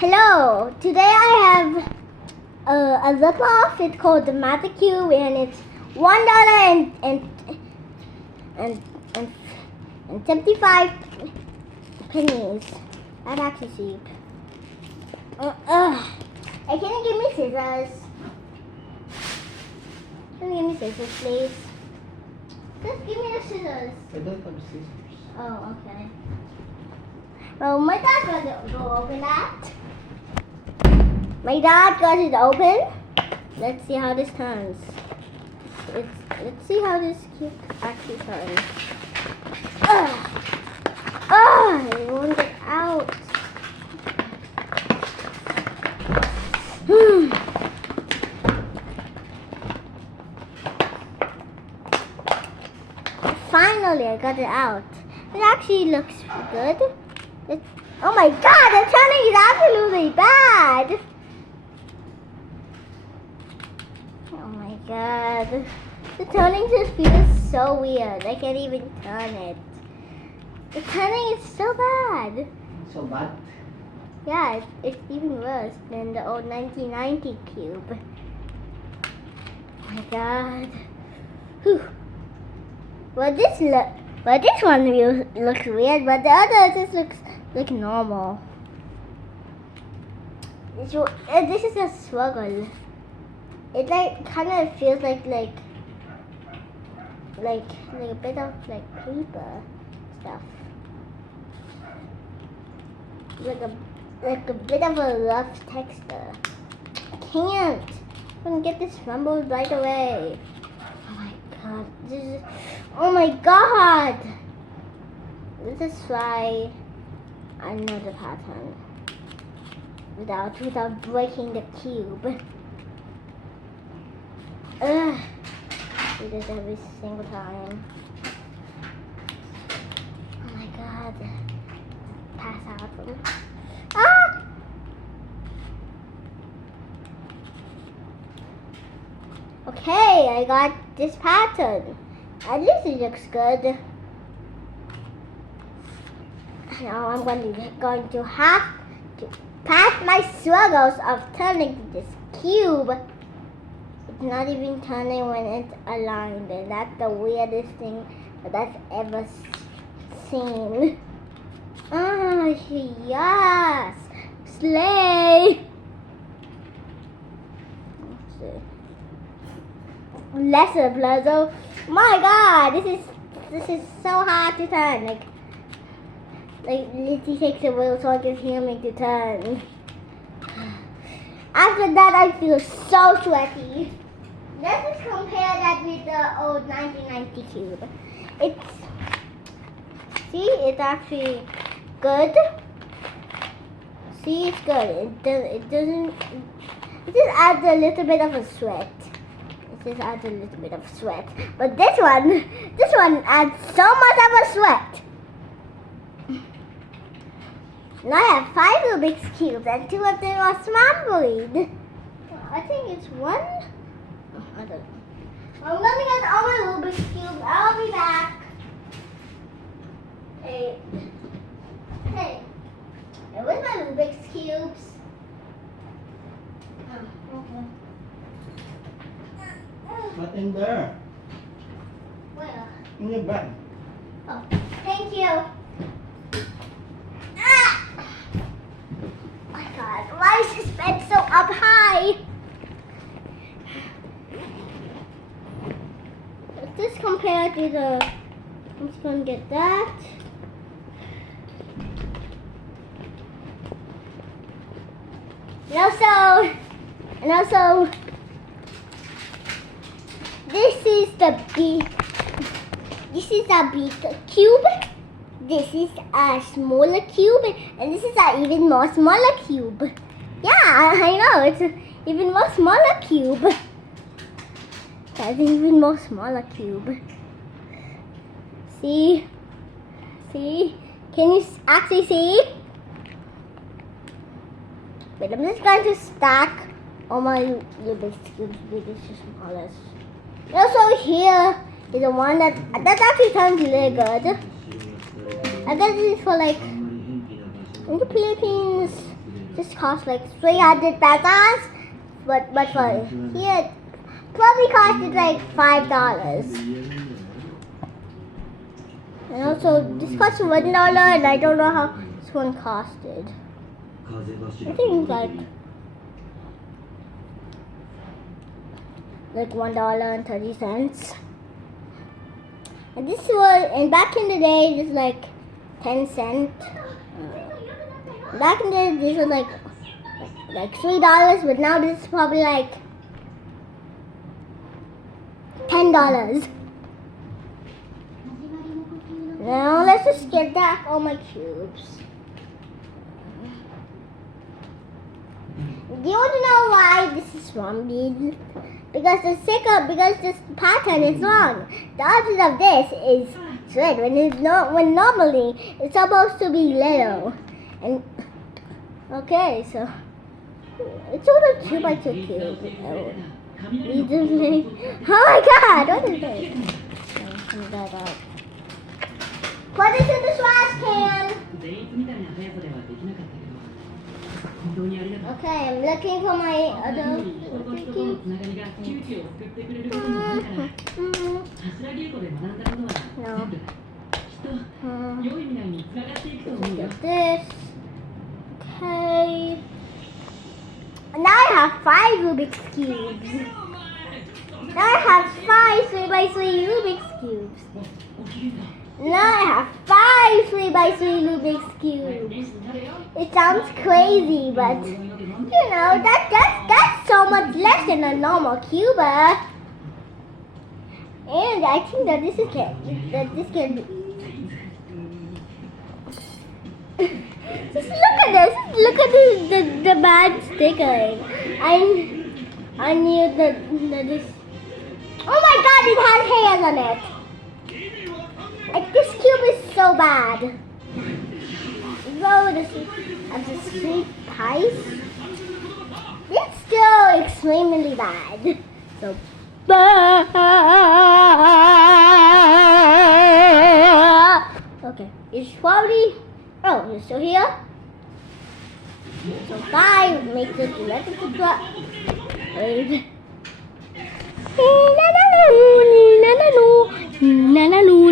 Hello, today I have a rip-off. It's called the Magic Cube, and it's $1 and 75 pennies. That's actually cheap. Hey, can you give me scissors? Can you give me scissors, please? Just give me the scissors. I don't have scissors. Oh, okay. Well, my dad got to go open that. My dad got it open. Let's see how this turns. Let's see how this cube actually turns. I won't get out. Finally, I got it out. It actually looks good. Oh my god, the turning is absolutely bad. Oh my god. The turning just feels so weird. I can't even turn it. The turning is so bad. So bad? Yeah, it's even worse than the old 1990 cube. Oh my god. Whew. Well, this one looks weird, but the other just looks like normal. This is a struggle. It kind of feels like a bit of paper stuff. Like a bit of a rough texture. I can't. I'm gonna get this rumbled right away. Oh my god. Oh my god. Let's just try another pattern without breaking the cube. Do this every single time. Oh my god. Pass out from it. Ah! Okay, I got this pattern. At least it looks good. Now I'm going to have to pass my struggles of turning this cube. It's not even turning when it's aligned, and that's the weirdest thing that I've ever seen. Ah, yes! Slay! Lesser puzzle. My god, this is so hard to turn. Like Lizzie takes a wheel so I can hear me to turn. After that, I feel so sweaty. Let's just compare that with the old 1990 cube. It's actually good. See, it's good. It just adds a little bit of a sweat. It just adds a little bit of sweat. But this one adds so much of a sweat. Now I have 5 Rubik's cubes and 2 of them are scrambled. I think it's one. Oh, I don't know. I'm gonna get all my Rubik's cubes. I'll be back. Hey, where's my Rubik's cubes? Oh, okay. Not in there. Where? In your bag. Oh, thank you. Why is this bed so up high? Let's just compare to the. I'm just gonna get that. And also, this is the big cube. This is a smaller cube, and this is an even more smaller cube. Yeah, I know, it's an even more smaller cube. That's an even more smaller cube. See? Can you actually see? Wait, I'm just going to stack all my Rubik's cubes, biggest to smallest. And also here is the one that actually sounds really good. I guess this is for like in the Philippines. Just cost like 300 pesos. But for here, probably costed like $5. And also, this cost $1, and I don't know how this one costed. I think like $1.30. And this was, and back in the day, this was like 10 cents. Back in the day, this was like $3, but now this is probably like $10. Now let's just get back all my cubes. Do you want to know why this is wrong, dude? Because this pattern is wrong. The opposite of this is straight. When normally it's supposed to be little. And okay, so it's only 2 by 2 cubes. Oh my God! What is this? Put it in the trash can. Okay, I'm looking for my other cubes. No. Get this. Okay. Now I have 5 Rubik's cubes. Now I have 5 3 by 3 Rubik's cubes. Now I have 5 3 by 3 Rubik's cubes. It sounds crazy, but you know that's so much less than a normal cube. And I think that this can be. Just look at this. Look at the bad sticker. I knew that this. Oh my God! It has hairs on it. Like, this cube is so bad. Though this is a sweet price, it's still extremely bad. So okay, it's probably. Oh, you're still here? So 5 makes it 11 to 12. Na na na na na na na.